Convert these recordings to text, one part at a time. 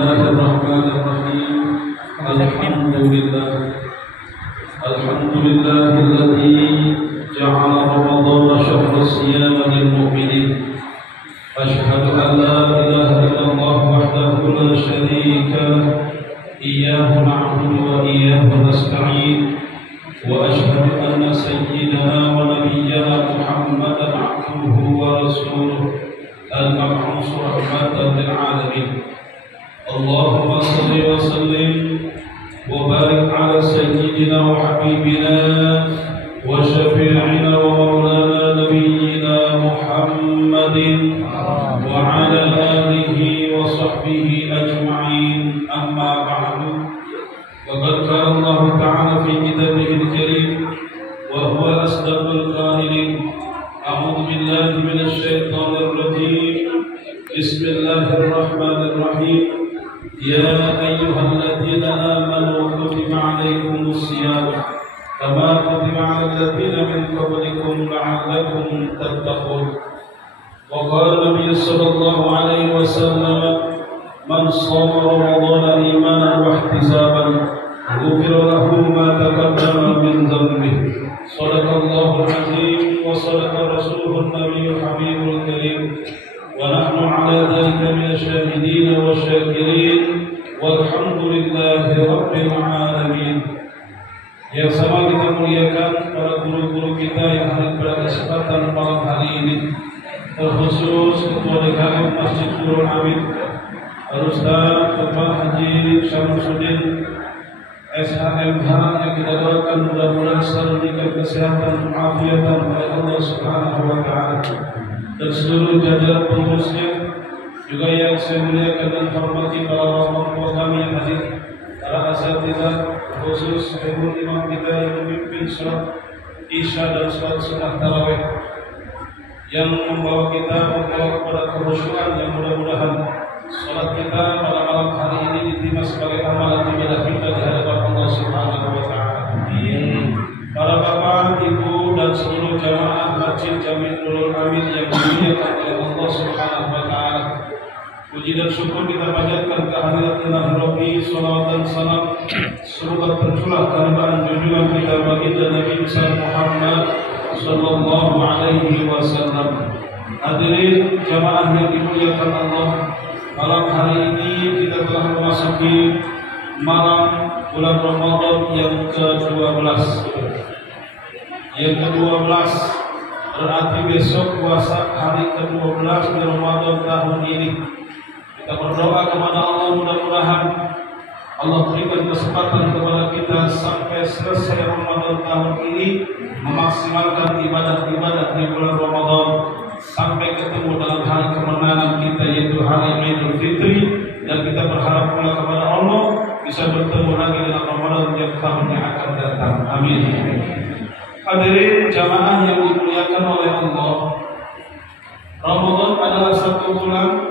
Bismillahirrahmanirrahim. Alhamdulillahilladzi ja'ala Ramadhana syahra siyam lil mu'minin. Asyhadu an la ilaha illallah wahdahu la syarika lahu, iyyahu na'budu wa iyyahu nasta'in. Wa asyhadu anna sayyidana wa nabiyyana Muhammadan 'abduhu wa rasuluhu al-mab'uts rahmatan lil 'alamin. Allahumma shalli wa sallim wa barik ala sayyidina wa habibina wa syafi'ina wa maulana nabiyyina Muhammadin wa ala alihi wa sahbihi ajma'in. Amma ba'du. Faqad qala Allah ta'ala fi kitabihi al-karim wa huwa asdaqul qailin. A'udzu billahi minasy syaithanir rajim. Bismillahirrahmanirrahim. Ya ayyuhalladzina amanu kutiba 'alaikumus shiyam kama kutiba 'alal ladzina min qablikum la'allakum tattaqun. Wa qala Nabi sallallahu alaihi wasallam, man shoma ramadhana imanan wa ihtisaban ghufira lahu ma taqaddama min dhanbihi. Shadaqallahul azim wa shadaqa rasuluhun nabiyyul habibul karim. Wa nahnu 'ala dhalika minasyahidin wa syakirin. Walhamdulillahi rabbil alamin. Yang sama kita muliakan para guru-guru kita yang hadir pada kesempatan malam hari ini, terkhusus Ketua Dekan Masjid Nurul Amin Al-Ustaz Bapak Haji Syamsuddin SHMH, yang kita doakan mudah-mudahan selalu diberikan kesehatan dan afiatan oleh Allah Subhanahu wa taala, dan seluruh jajaran pengurusnya. Juga yang saya muliakan dan hormati para ulama kami yang hadir, para asatidzah, khusus imam kita yang memimpin salat Isya dan salat sunnah tarawih, yang membawa kepada kekhusyuan, yang mudah-mudahan salat kita pada malam hari ini diterima sebagai amalan ibadah kita di hadapan Allah Subhanahu wa taala. Para bapak, ibu dan seluruh jamaah Masjid Jami' Nurul Amin yang dimuliakan oleh Allah Subhanahu wa taala. Puji dan syukur kita panjatkan kehadirat Ilahi Rabbi, salawat dan salam semoga tercurah keridhaan junjungan kita baginda Nabi besar Muhammad sallallahu alaihi wasallam. Hadirin jamaah yang dimuliakan Allah, malam hari ini kita telah memasuki malam bulan Ramadan yang ke-12. Yang ke-12 berarti besok puasa hari ke-12 di Ramadan tahun ini. Kita berdoa kepada Allah, mudah-mudahan Allah berikan kesempatan kepada kita sampai selesai Ramadan tahun ini memaksimalkan ibadah-ibadah di bulan Ramadan sampai ketemu dalam hari kemenangan kita, yaitu hari Idul Fitri, dan kita berharap pula kepada Allah bisa bertemu lagi dalam Ramadan yang tahun yang akan datang. Amin. Hadirin jamaah yang dimuliakan oleh Allah, Ramadan adalah satu bulan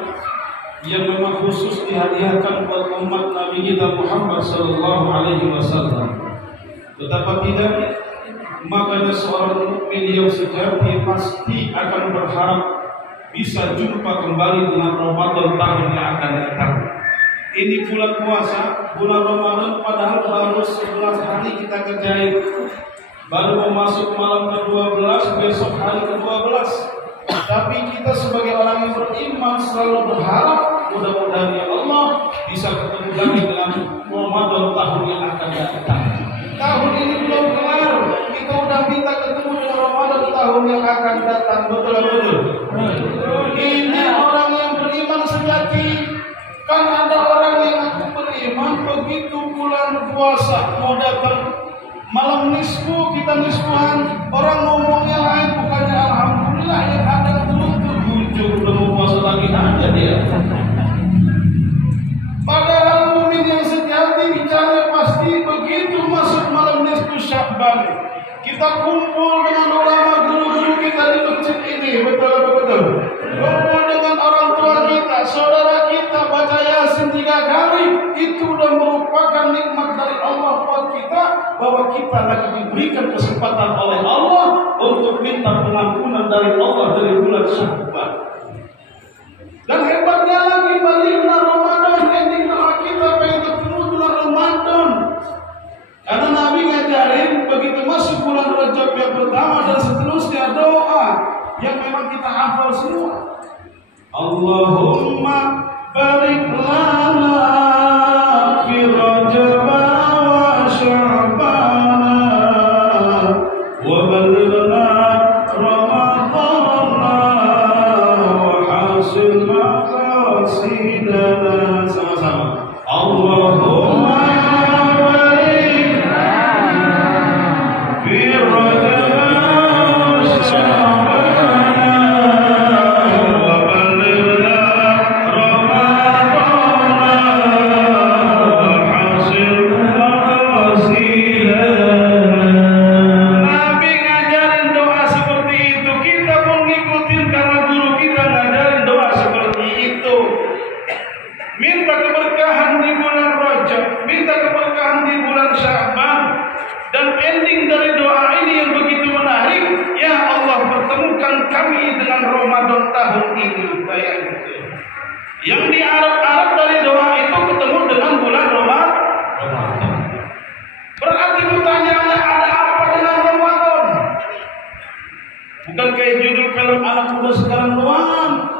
yang memang khusus dihadiahkan buat umat Nabi kita Muhammad sallallahu alaihi wasallam. Betapa tidak, makanya seorang mukmin yang sejati pasti akan berharap bisa jumpa kembali dengan Ramadan tahun yang akan datang. Ini bulan puasa, bulan Ramadan, padahal baru 11 hari kita kerjain. Baru masuk malam ke-12, besok hari ke-12. Tapi kita sebagai orang yang beriman selalu berharap mudah-mudahan ya Allah bisa ketemu lagi dengan Ramadan tahun yang akan datang. Tahun ini belum kelar, kita udah minta ketemu dengan Ramadan tahun yang akan datang. Betul-betul. Ini orang yang beriman sejati. Kan ada orang yang aku beriman, begitu bulan puasa mau datang, malam nisfu kita nisfuhan, orang ngomongnya lain, bukannya alhamdulillah, yang ada belum terwujud, udah mau puasa lagi aja dia. Padahal mukmin yang sejati bicara pasti begitu masuk malam nisfu Sya'ban, kita kumpul dengan ulama guru-guru kita di masjid ini, betul-betul. Kumpul dengan orang tua kita, saudara kita, baca Yasin 3 kali, itu sudah merupakan nikmat dari Allah buat kita, bahwa kita lagi diberikan kesempatan oleh Allah untuk minta pengampunan dari Allah dari bulan Sya'ban. Dan hebatnya lagi, balikna Ramadan ending memang kita hafal semua. Allahumma barik lana fi Rajab wa Sya'ban wa balighna Ramadan wa hasil maqasidana. Sama-sama. Allahumma barik fi Rajab wa Sya'ban wa balighna yang diharap-harap dari doa itu ketemu dengan bulan Ramadan. Berarti pertanyaannya, ada apa dengan Ramadan? Bukan kayak judul film anak muda sekarang doang.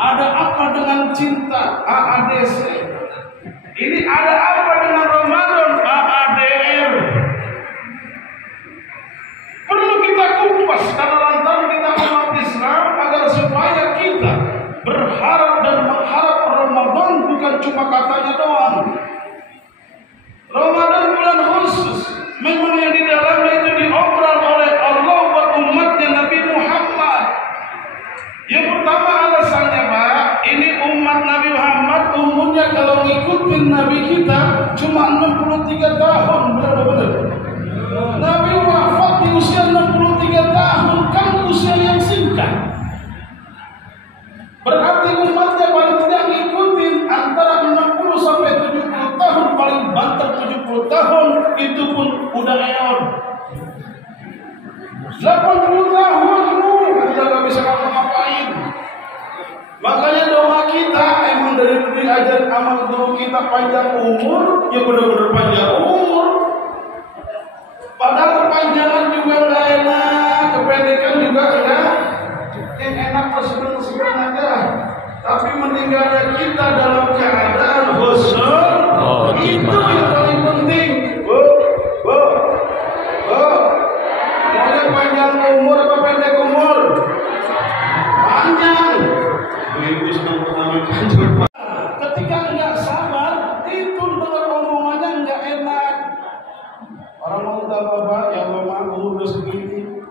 Ada apa dengan cinta? AADC. Ini ada apa dengan Ramadan? AADR. Perlu kita kupas karena lantaran kita umat Islam agar supaya kita berharap dan mengharap Ramadan bukan cuma katanya doang. Ramadan bulan khusus, memang yang di dalamnya itu diobrol oleh Allah buat umatnya Nabi Muhammad. Yang pertama alasannya, Pak, ini umat Nabi Muhammad umurnya kalau ngikutin Nabi kita cuma 63 tahun. Benar-benar Nabi wafat di usia 63 tahun, kan usia yang singkat. Berarti umatnya paling tidak ngikutin antara 60 sampai 70 tahun, paling banter 70 tahun, itu pun udah eon. 80 tahun udah gak bisa ngapa-ngapain. Makanya doa kita emang dari diajar amal guru kita panjang umur, ya benar-benar panjang umur. Padahal kepanjangan juga gak enak, kependekan juga enggak. Yang enak sebenarnya aja, tapi meninggalnya kita dalam keadaan husnul itu yang paling penting. Maunya panjang umur apa pendek umur? Panjang. Ketika enggak sabar, itu dengar omongannya enggak enak. Orang mau tahu apa? Ya memang umur udah segini.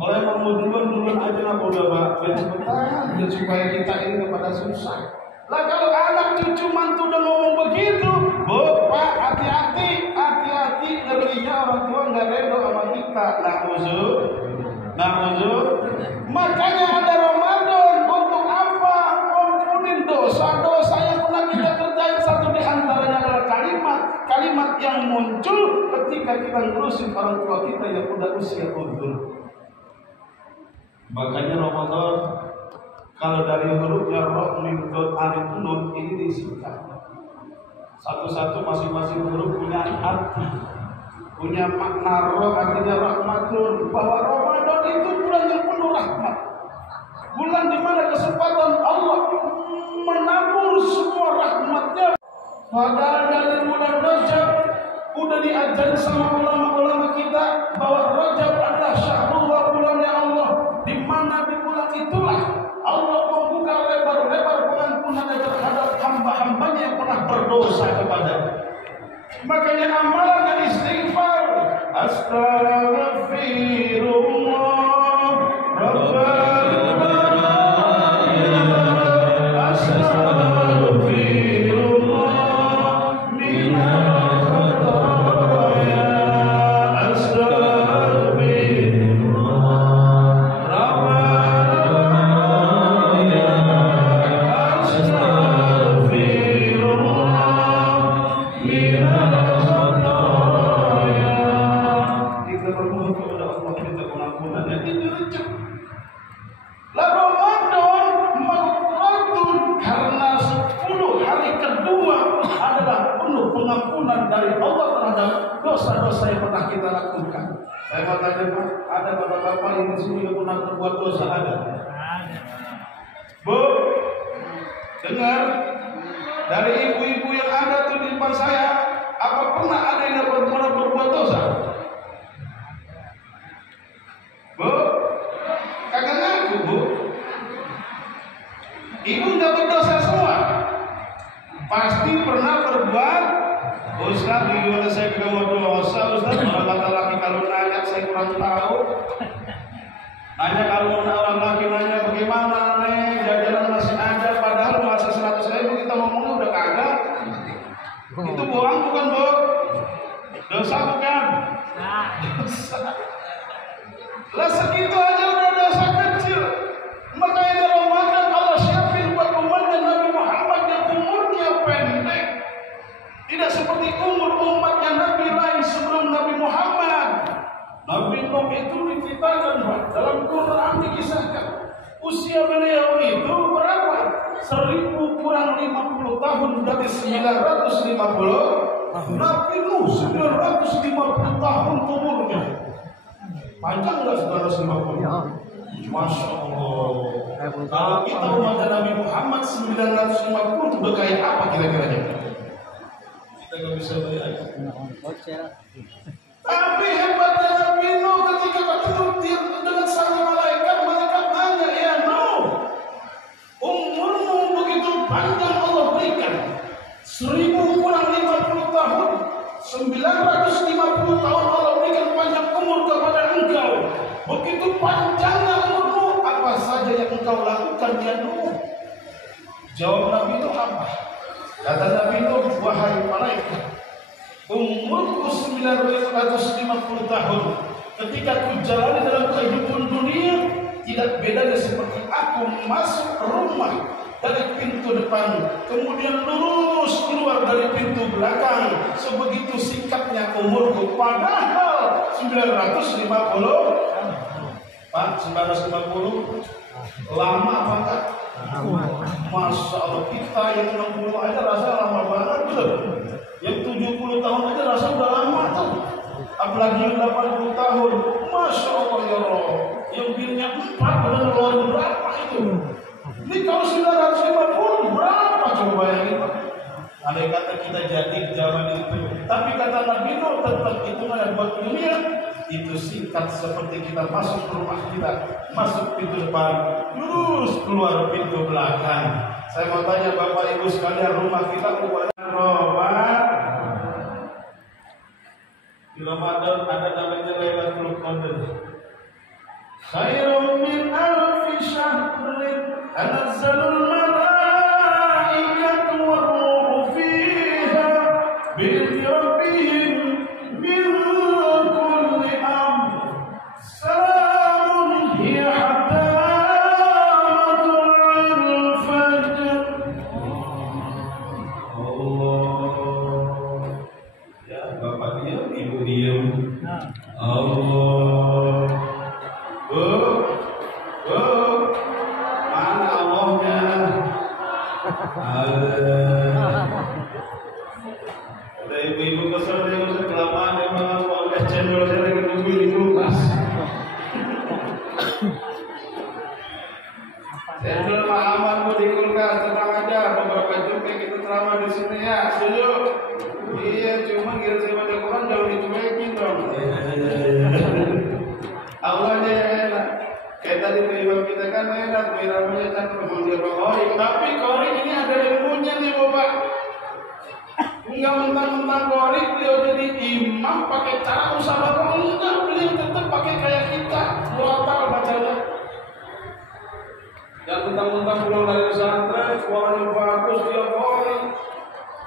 Kalau emang mau duluan aja lah udah Pak, biar supaya kita ini kepada susah. Lah kalau anak cucu mantu udah ngomong begitu, Pak hati-hati, ngerinya orang tua nggak redo sama kita. Na'uzub. Makanya ada Ramadan untuk apa? Ampunin dosa-dosa yang pernah kita kerjain. Satu di antaranya adalah kalimat yang muncul ketika kita ngurusin orang tua kita yang udah usia uzur. Makanya Ramadan kalau dari hurufnya Ra, Mim, Dot, Alif, Nun ini disingkat. Satu-satu masing-masing huruf punya arti, punya makna. Ra artinya rahmatun, bahwa Ramadan itu bulan yang penuh rahmat, bulan di mana kesempatan Allah menabur semua rahmatnya. Padahal dari bulan Rajab udah diajarin sama ulama-ulama kita bahwa Rajab adalah syahrullah, bulannya Allah, di mana di bulan itulah Allah membuka lebar-lebar pengampunannya terhadap hamba-hambanya yang pernah berdosa kepadanya. Makanya amalan dan istighfar, astaghfirullah rabbana astaghfirullah minal khataya astaghfirullah rabbana astaghfirullah minal khataya. Kita bermohon kepada Allah minta pengampunan dan dirujuk. Lalu Ramadan maghfiratun, karena 10 hari kedua adalah penuh pengampunan dari Allah terhadap dosa-dosa yang pernah kita lakukan. Saya mau tanya Pak, ada bapak-bapak yang di sini yang pernah berbuat dosa ada? Bu, dengar dari ibu-ibu yang ada tuh di depan saya, apa pernah ada yang pernah berbuat dosa? Bu, kagak ngaku Bu. Ibu nggak berdosa semua, pasti pernah berbuat. Ustaz, gimana saya juga mau dosa Ustaz? Orang laki-laki kalau nanya saya kurang tahu. Nanya kalau orang laki nanya bagaimana nih, jajanan masih ada, padahal masa 100.000 kita ngomongnya udah kagak. Itu bohong bukan Bu? Dosa bukan? Dosa. Lah segitu aja udah dosa kecil. Makanya dalam Ramadan Allah siapin buat umatnya Nabi Muhammad yang umurnya pendek. Tidak seperti umur umatnya Nabi lain sebelum Nabi Muhammad. Nabi Nuh itu diceritakan dalam Quran dikisahkan. Usia beliau itu berapa? 1000 kurang 50 tahun dari 950. Nabi Nuh 950 tahun umurnya. Panjang nggak 950? Masya Allah. Kalau kita umat Nabi Muhammad 950 udah kayak apa kira-kiranya? Kita nggak bisa bayangin. Tapi hebatnya Nabi Nuh ketika ketemu dengan sang malaikat, malaikat nanya, ya Nuh, umurmu begitu panjang Allah berikan 1000 kurang 50 tahun, 950 tahun Allah berikan panjang umur kepada engkau. Begitu panjangnya umurmu, apa saja yang engkau lakukan ya Nuh? Jawab Nabi Nuh apa? Kata Nabi Nuh, wahai malaikat, umurku 950 tahun. Ketika ku jalani dalam kehidupan dunia, tidak bedanya seperti aku masuk rumah dari pintu depan, kemudian lurus keluar dari pintu belakang. Sebegitu singkatnya umurku. Padahal 950. Pak, 950 lama apa enggak? Masya Allah, kita yang 60 aja rasa lama banget betul. Yang 70 tahun aja rasa udah lama tuh. Apalagi yang 80 tahun. Masya Allah ya Allah. Yang bilnya 4 benar luar berapa itu? Ini kalau 950 berapa coba bayangin Pak? Andai kata kita jadi zaman itu. Tapi kata Nabi Nuh tetap hitungan buat dunia itu singkat seperti kita masuk ke rumah kita, masuk pintu depan, lurus keluar pintu belakang. Saya mau tanya Bapak Ibu sekalian, rumah kita bukan Ramadan. Di Ramadan ada namanya Lailatul Qadar. Khairun min alfi syahrin tanazzalul malaikatu war-ruhu fiha bi'izni rabbihim min kulli amr. Salamun hiya hatta matla'il fajr. Allah. Ya, Bapak diam, Ibu diam. Allah. Mana Allahnya? Ada ibu-ibu kesel dia udah kelamaan memang oleh cendol saya lagi nunggu di kulkas. Cendol mah aman bu di kulkas, tenang aja. Beberapa jam kayak gitu selama di sini ya, setuju? Iya, cuma kira saya baca Quran jauh dicuekin dong. Allahnya yang enak. Kayak tadi imam kita kan enak, namanya kan memanggil kori. Tapi kori ini ada ilmunya nih Bapak. Enggak mentang-mentang kori beliau jadi imam pakai cara usaha enggak, beliau tetap pakai kayak kita, muatal bacanya. Yang mentang-mentang pulang dari pesantren, suaranya bagus dia kori.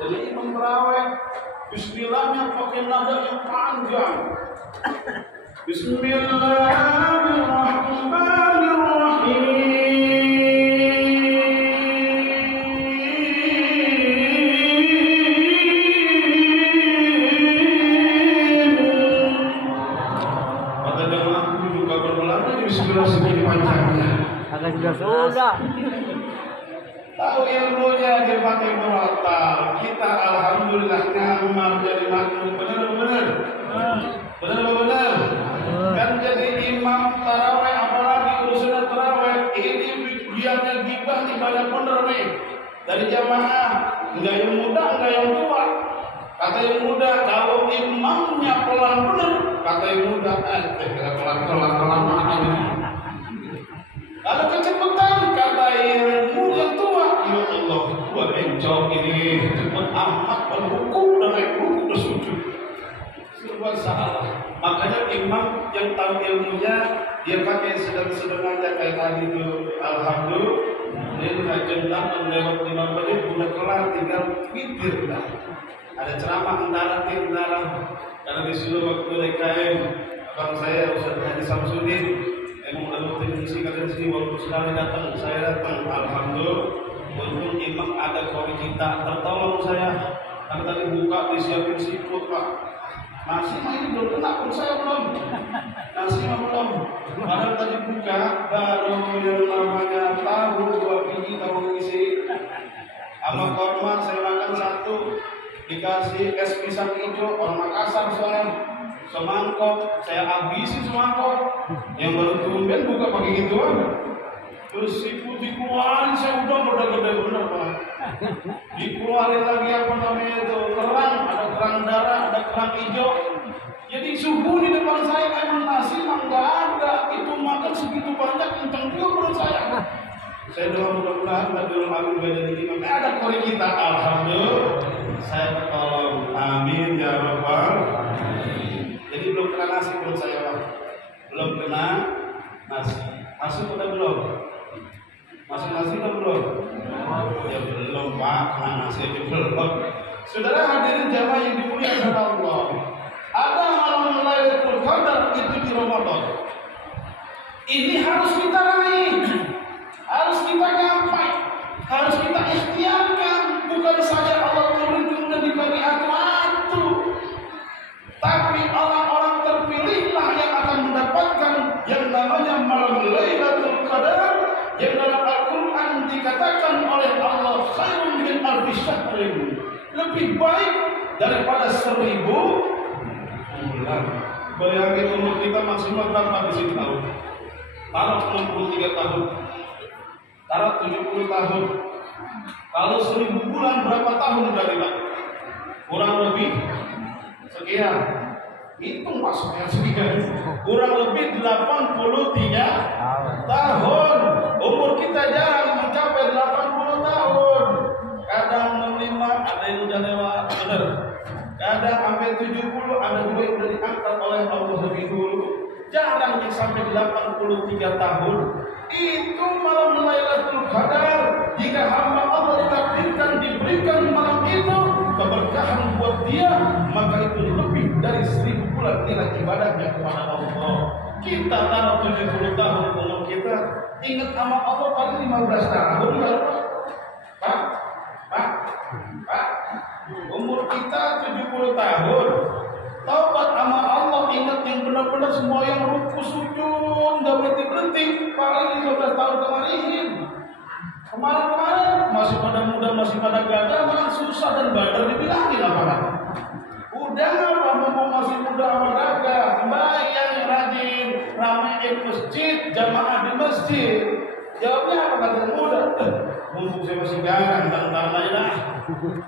Jadi imam terawih, bismillahnya pakai nada yang panjang. Bismillahirrahmanirrahim. Kata jemaahku juga berdoa di bismillah segini panjangnya. Agak sudah. Tahu ilmunya dia pakai murattal. Kita alhamdulillah ngamal jadi makmum. Benar. Benar. jadi imam taraweh, apalagi urusan taraweh ini biarnya gibah di banyak bener nih dari jamaah, enggak yang muda, enggak yang tua. Kata yang muda, kalau imamnya pelan bener, kata yang muda, pelan kalau kecepatan, kata yang tua, ya Allah, gua bencok ini cepet amat, berhukum dan naik hukum bersujud. Serba salah. Makanya imam yang tahu ilmunya, dia pakai sedang-sedang aja kayak tadi itu. Alhamdulillah, dia jendang lewat 5 menit, udah kelar, tinggal witir dah. Ada ceramah antara. Karena disuruh waktu DKM, abang saya Ustaz Haji Samsudin, emang udah rutin isi kalian sini, walaupun sekali datang, saya datang. Alhamdulillah, walaupun imam ada kori kita, tertolong saya. Karena tadi buka disiapin siput Pak. Nasi mah ini belum kena pun saya belum. Nasi mah belum. Padahal tadi buka baru yang namanya tahu 2 biji tahu isi. Sama korma saya makan 1. Dikasih es pisang hijau orang Makassar soalnya. Semangkok saya habisin semangkok. Yang baru tumben buka pakai gituan. Terus siput dikeluarin, saya udah gede bener Pak. Dikeluarin lagi apa namanya itu kerang, ada kerang darah, ada kerang hijau. Jadi subuh di depan saya emang nasi mah nggak ada, itu makan segitu banyak kencang juga perut saya. Saya doa mudah-mudahan Nabiul Amin gak jadi imam. Ada kori kita, alhamdulillah. Saya tolong, amin ya rabbal. Jadi belum kena nasi perut saya Pak. Belum kena nasi. Masuk udah belum? Masuk nasi atau belum? Ya belum Pak, kena nasi aja belum. Saudara hadirin jamaah yang dimuliakan Allah, ada malam Lailatul Qadar itu di Ramadan. Ini harus kita raih, harus kita gapai, harus kita ikhtiarkan. Bukan saja Allah turun kemudian di pagi waktu, tapi orang-orang terpilihlah yang akan mendapatkan yang namanya malam Lailatul Qadar, yang dalam Al-Quran dikatakan oleh Allah khairun min alfi syahrin, lebih baik daripada 1000 bulan. Bayangin umur kita maksimal berapa di sini tahun? Taruh 63 tahun, taruh 70 tahun. Kalau 1000 bulan berapa tahun berarti Pak? Kurang lebih sekian. Hitung masuknya sekian. Kurang lebih 83 tahun. Umur kita jarang mencapai 80 tahun. Kadang 65, ada yang udah lewat, benar. Kadang sampai 70, ada juga yang udah diangkat oleh Allah lebih dulu. Jarang yang sampai 83 tahun. Itu malam Lailatul Qadar. Jika hamba Allah ditakdirkan diberikan malam itu keberkahan buat dia, maka itu lebih dari 1000 bulan nilai ibadahnya kepada Allah. Kita taruh 70 tahun umur kita, ingat sama Allah paling 15 tahun kan? Pak, umur kita 70 tahun. Taubat sama Allah, ingat yang benar-benar semua yang ruku sujud, nggak berhenti-berhenti, paling 15 tahun kemarin. Kemarin masih pada muda, masih pada gagah, malah susah dan badar dibilangin apa? Udah apa mau masih muda sama gagah, bayang rajin, ramein masjid, jamaah di masjid. Jawabnya apa kata yang muda? Mumpung saya masih gagah, ntar aja lah.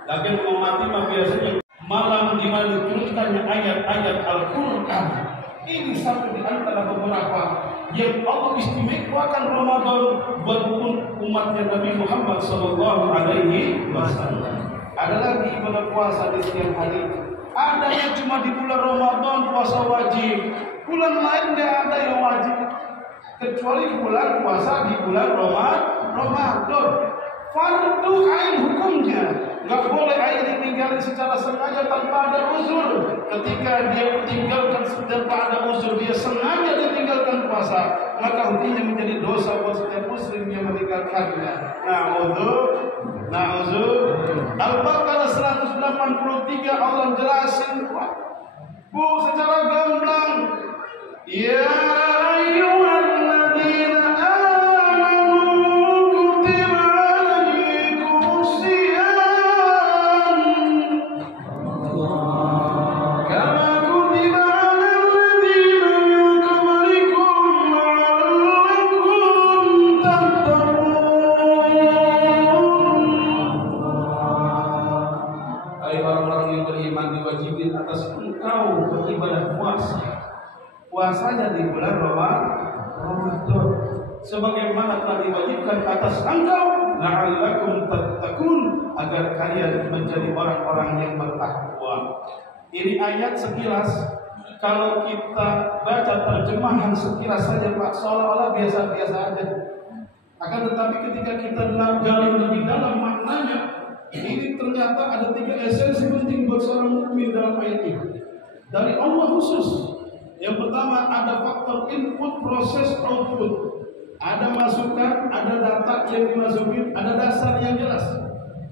Lagi mau mati mah biasanya malam di mana diturunkannya ayat-ayat Al-Quran. Ini satu di antara beberapa yang Allah istimewakan Ramadan buat umatnya Nabi Muhammad Sallallahu Alaihi Wasallam. Ada lagi ibadah puasa di setiap hari. Ada yang cuma di bulan Ramadan puasa wajib. Bulan lain tidak ada yang wajib kecuali bulan puasa di bulan Ramadan. Fardu ain hukumnya. Nggak boleh air ditinggalkan secara sengaja tanpa ada uzur. Ketika dia tinggalkan tanpa ada uzur, dia sengaja ditinggalkan puasa, maka hukumnya menjadi dosa buat setiap muslim yang meninggalkannya. Na'udzu. Al-Baqarah 183 Allah jelasin, Bu, secara gamblang. Ya ayyuhalladzina di bulan Ramadan. Sebagaimana telah diwajibkan atas engkau, la'allakum tattaqun, agar kalian menjadi orang-orang yang bertakwa. Ini ayat sekilas, kalau kita baca terjemahan sekilas saja Pak, seolah-olah biasa-biasa aja. Akan tetapi ketika kita gali lebih dalam maknanya, ini ternyata ada 3 esensi penting buat seorang mukmin dalam ayat ini. Dari Allah khusus. Yang pertama ada faktor input, proses, output. Ada masukan, ada data yang dimasukin, ada dasar yang jelas.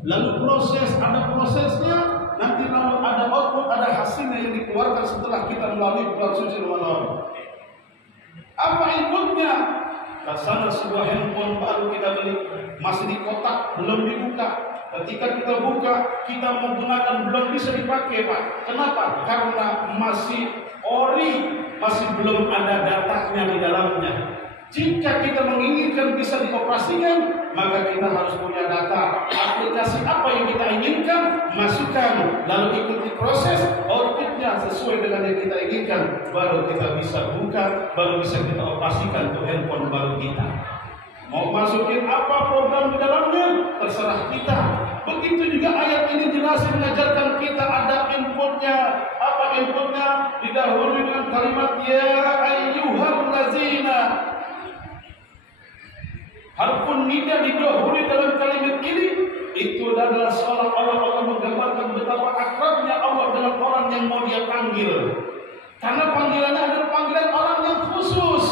Lalu proses, ada prosesnya, nanti lalu ada output, ada hasilnya yang dikeluarkan setelah kita melalui bulan suci Ramadan. Apa inputnya? Kasana sebuah handphone baru kita beli, masih di kotak, belum dibuka. Ketika kita buka, kita menggunakan belum bisa dipakai Pak. Kenapa? Karena masih ori, masih belum ada datanya di dalamnya. Jika kita menginginkan bisa dioperasikan, maka kita harus punya data. Aplikasi apa yang kita inginkan, masukkan, lalu ikuti proses, outputnya sesuai dengan yang kita inginkan, baru kita bisa buka, baru bisa kita operasikan untuk handphone baru kita. Mau masukin apa program di dalamnya, terserah kita. Begitu juga ayat ini jelas mengajarkan kita ada inputnya. Apa inputnya? Didahului dengan kalimat ya ayyuhallazina. Harfun nida didahului dalam kalimat ini, itu adalah seolah-olah Allah menggambarkan betapa akrabnya Allah dengan orang yang mau dia panggil. Karena panggilannya adalah panggilan orang yang khusus.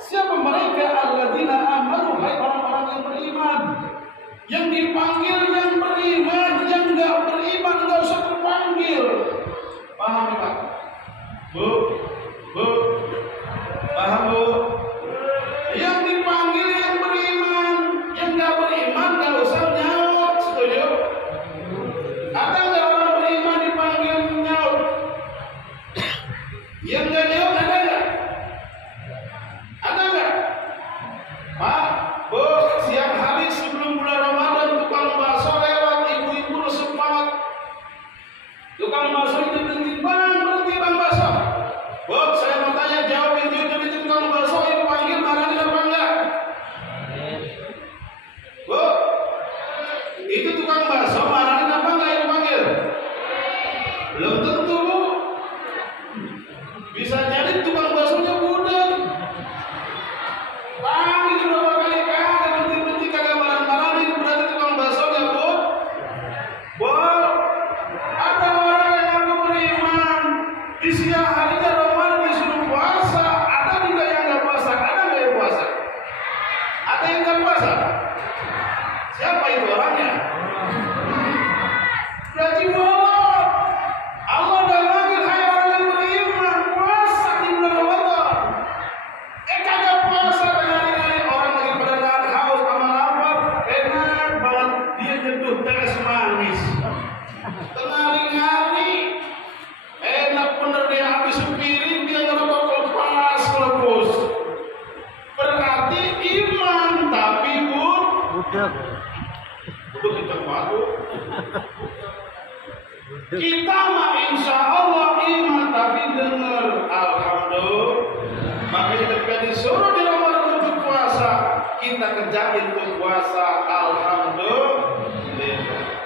Siapa mereka? Alladzina amanu, hai orang-orang yang beriman. Yang dipanggil yang beriman, yang enggak beriman enggak usah terpanggil. Paham ya Pak? Bu? Paham Bu? Yang dipanggil yang beriman, yang enggak beriman enggak usah nyaut. Setuju? Ada enggak orang beriman dipanggil nyaut? Yang enggak nyaut ada enggak? Ada enggak? Pak, Bu, siang hari sebelum bulan Ramadan tukang bakso lewat, ibu-ibu resep banget. Tukang bakso itu berhenti bang bakso. Bu, saya mau tanya, jawabin jujur, itu tukang bakso ibu panggil marahin apa enggak? Bu, itu tukang bakso marahin apa enggak ibu panggil? Belum tentu Bu. Bisa jadi tukang baksonya budek. Panggil berapa kali kagak berhenti kagak marah-marahin, berarti tukang baksonya Bu. Bu, ada orang yang beriman di siang harinya Ramadan disuruh puasa, ada juga yang nggak puasa, ada nggak yang puasa? Ada yang nggak puasa? Siapa itu orangnya? Berarti Allah udah manggil hai orang yang beriman puasa di bulan Ramadan. Kagak puasa dengan orang lagi pada nahan haus sama lapar, enak banget dia nyeduh teles manis. Tengah hari enak bener dia habis sepiring dia ngerokok pas lepas. Berarti iman tapi Budek. budek kita baru. Kita mah insya Allah iman tapi dengar alhamdulillah. Makanya ketika disuruh di Ramadan untuk puasa, kita kerjain untuk puasa alhamdulillah.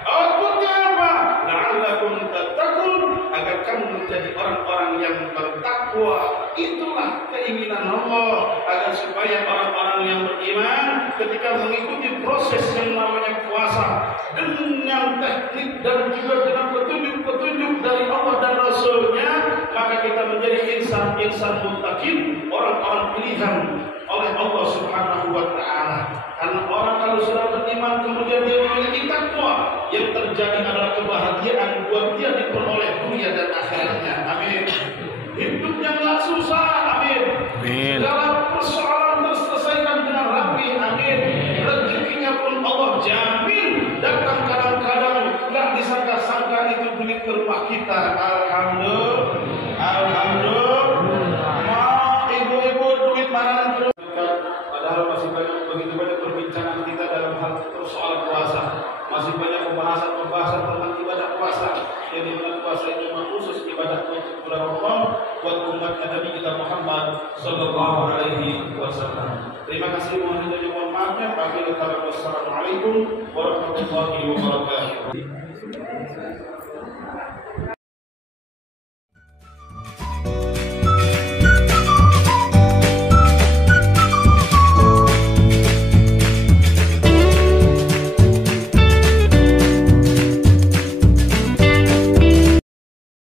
Outputnya apa? La'allakum tattaqun, agar kamu menjadi orang-orang yang bertakwa. Itulah keinginan Allah, agar supaya orang-orang yang beriman ketika mengikuti proses yang namanya puasa dengan teknik dan juga dengan petunjuk-petunjuk dari Allah dan Rasulnya, maka kita menjadi insan-insan muttaqin, orang-orang pilihan oleh Allah Subhanahu wa Ta'ala. Karena orang kalau sudah beriman kemudian dia memiliki takwa, yang terjadi adalah kebahagiaan buat dia diperoleh dunia dan akhiratnya. Amin. Hidupnya nggak susah. Amin. Segala persoalan terselesaikan dengan rapi. Amin. Rezekinya pun Allah jamin datang kadang-kadang nggak disangka-sangka itu duit ke rumah kita. Alhamdulillah. Alhamdulillah. Ibu-ibu duit mana terus? Padahal masih begitu banyak perbincangan kita dalam hal soal puasa. Masih banyak pembahasan tentang ibadah puasa. Yang dimana puasa itu memang khusus ibadah untuk bulan Ramadan buat umat Nabi kita Muhammad maafnya. Wassalamualaikum warahmatullahi wabarakatuh.